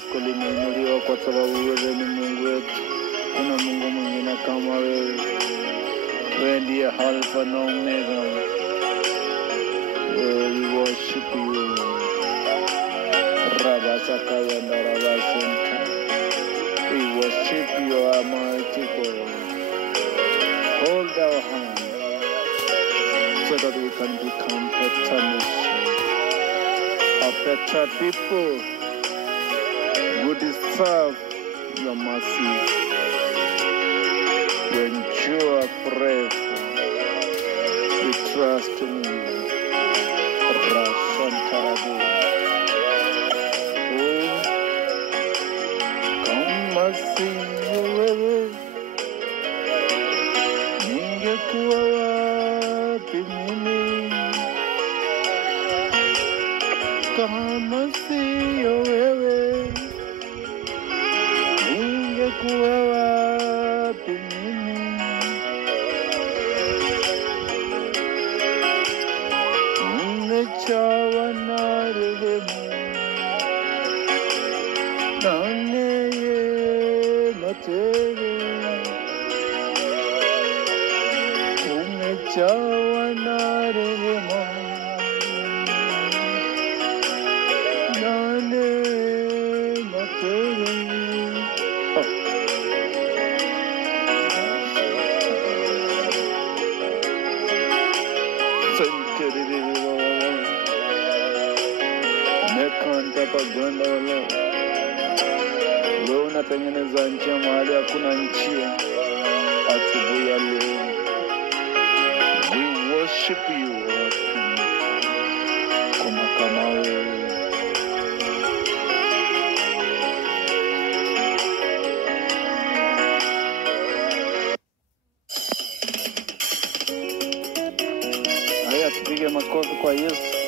Limeinuliwa kwa sababu wewe ni Mungu wetu. Kuna Mungu mwingine kama wewe. Wewe ndiye Alpha na Omega. We worship you. Rabasakaya na Rabasenta. We worship you, Almighty God. Hold our hand so that we can become better nation, a better people who deserve your mercy. We endure forever. We trust in you. Rasantarabu. Oh, kama siyo wewe, ningekuwa wapi mimi? Kama siyo wewe, ningekuwa wapi mimi? Nimejawa na rehema na neema tele. Umejawa na rehema na neema tele. Mekanta paganda wala. Leo unatengeneza njia mahali hakuna njia. Asubuhi ya leo, we worship you, O King. Kuna kama wewe. Haya, tupige makofi kwa Yesu.